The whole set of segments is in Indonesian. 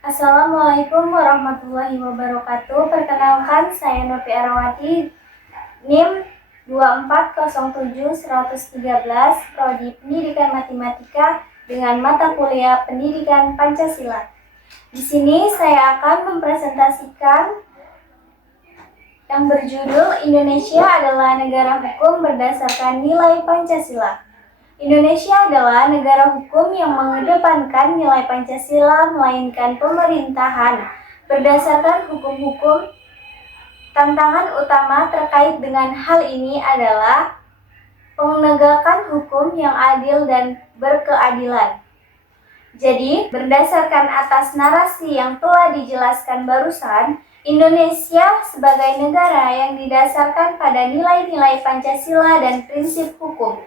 Assalamualaikum warahmatullahi wabarakatuh. Perkenalkan, saya Novi Arawati, NIM 2407113, Prodi Pendidikan Matematika dengan mata kuliah Pendidikan Pancasila. Di sini saya akan mempresentasikan yang berjudul Indonesia adalah negara hukum berdasarkan nilai Pancasila. Indonesia adalah negara hukum yang mengedepankan nilai Pancasila, melainkan pemerintahan berdasarkan hukum-hukum. Tantangan utama terkait dengan hal ini adalah penegakan hukum yang adil dan berkeadilan. Jadi, berdasarkan atas narasi yang telah dijelaskan barusan, Indonesia sebagai negara yang didasarkan pada nilai-nilai Pancasila dan prinsip hukum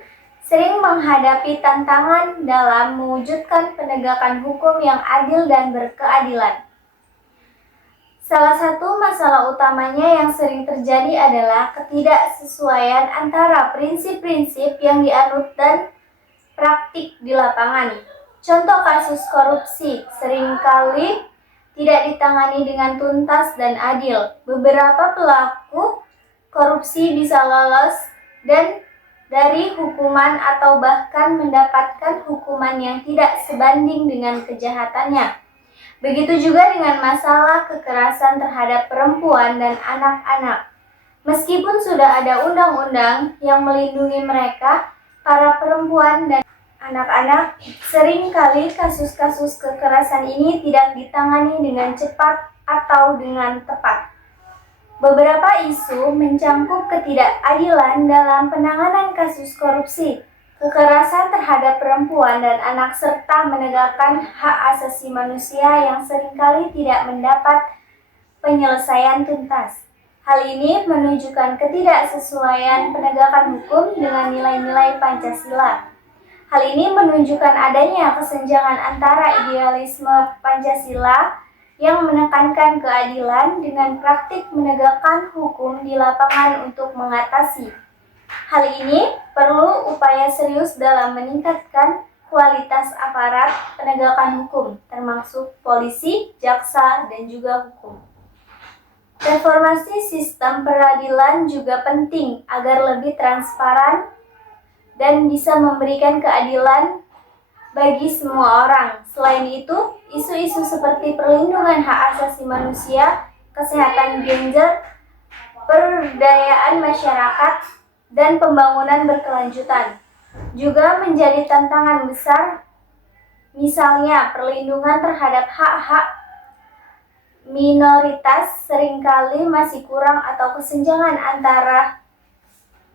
sering menghadapi tantangan dalam mewujudkan penegakan hukum yang adil dan berkeadilan. Salah satu masalah utamanya yang sering terjadi adalah ketidaksesuaian antara prinsip-prinsip yang dianut dan praktik di lapangan. Contoh kasus korupsi seringkali tidak ditangani dengan tuntas dan adil. Beberapa pelaku korupsi bisa lolos dan dari hukuman atau bahkan mendapatkan hukuman yang tidak sebanding dengan kejahatannya. Begitu juga dengan masalah kekerasan terhadap perempuan dan anak-anak. Meskipun sudah ada undang-undang yang melindungi mereka, para perempuan dan anak-anak, seringkali kasus-kasus kekerasan ini tidak ditangani dengan cepat atau dengan tepat. Beberapa isu mencangkup ketidakadilan dalam penanganan kasus korupsi, kekerasan terhadap perempuan dan anak, serta menegakkan hak asasi manusia yang seringkali tidak mendapat penyelesaian tuntas. Hal ini menunjukkan ketidaksesuaian penegakan hukum dengan nilai-nilai Pancasila. Hal ini menunjukkan adanya kesenjangan antara idealisme Pancasila yang menekankan keadilan dengan praktik menegakkan hukum di lapangan untuk mengatasi. Hal ini perlu upaya serius dalam meningkatkan kualitas aparat penegakan hukum, termasuk polisi, jaksa, dan juga hukum. Reformasi sistem peradilan juga penting agar lebih transparan dan bisa memberikan keadilan bagi semua orang. Selain itu, isu-isu seperti perlindungan hak asasi manusia, kesehatan gender, pemberdayaan masyarakat, dan pembangunan berkelanjutan juga menjadi tantangan besar. Misalnya, perlindungan terhadap hak-hak minoritas seringkali masih kurang atau kesenjangan antara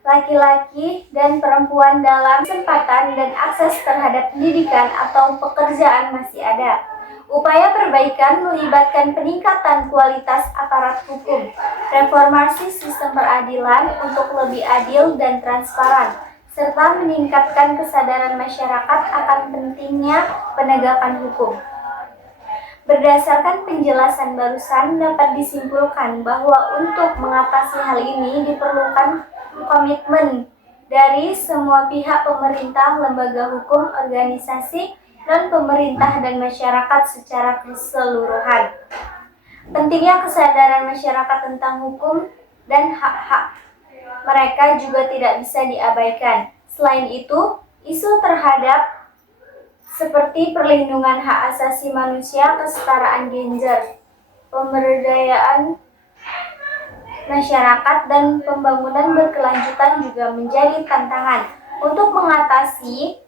laki-laki dan perempuan dalam kesempatan dan akses terhadap pendidikan atau pekerjaan masih ada. Upaya perbaikan melibatkan peningkatan kualitas aparat hukum, reformasi sistem peradilan untuk lebih adil dan transparan, serta meningkatkan kesadaran masyarakat akan pentingnya penegakan hukum. Berdasarkan penjelasan barusan, dapat disimpulkan bahwa untuk mengatasi hal ini diperlukan komitmen dari semua pihak, pemerintah, lembaga hukum, organisasi, non-pemerintah, dan masyarakat secara keseluruhan. Pentingnya kesadaran masyarakat tentang hukum dan hak-hak mereka juga tidak bisa diabaikan. Selain itu, isu terhadap seperti perlindungan hak asasi manusia, kesetaraan gender, pemberdayaan masyarakat, dan pembangunan berkelanjutan juga menjadi tantangan. Untuk mengatasi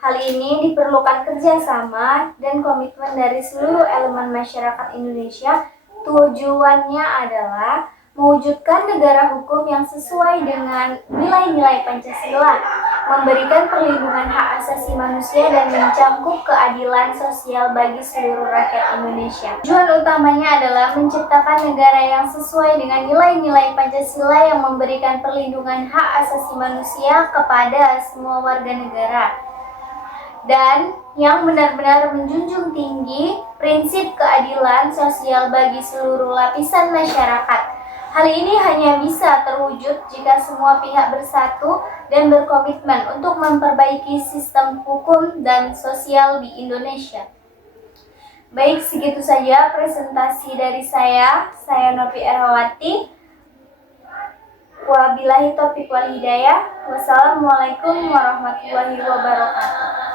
hal ini diperlukan kerjasama dan komitmen dari seluruh elemen masyarakat Indonesia. Tujuannya adalah mewujudkan negara hukum yang sesuai dengan nilai-nilai Pancasila, memberikan perlindungan hak asasi manusia, dan mencangkup keadilan sosial bagi seluruh rakyat Indonesia. Tujuan utamanya adalah menciptakan negara yang sesuai dengan nilai-nilai Pancasila yang memberikan perlindungan hak asasi manusia kepada semua warga negara, dan yang benar-benar menjunjung tinggi prinsip keadilan sosial bagi seluruh lapisan masyarakat. Hal ini hanya bisa terwujud jika semua pihak bersatu dan berkomitmen untuk memperbaiki sistem hukum dan sosial di Indonesia. Baik, segitu saja presentasi dari saya. Saya Novi Erwati. Wabillahi taufiq wal hidayah. Wassalamualaikum warahmatullahi wabarakatuh.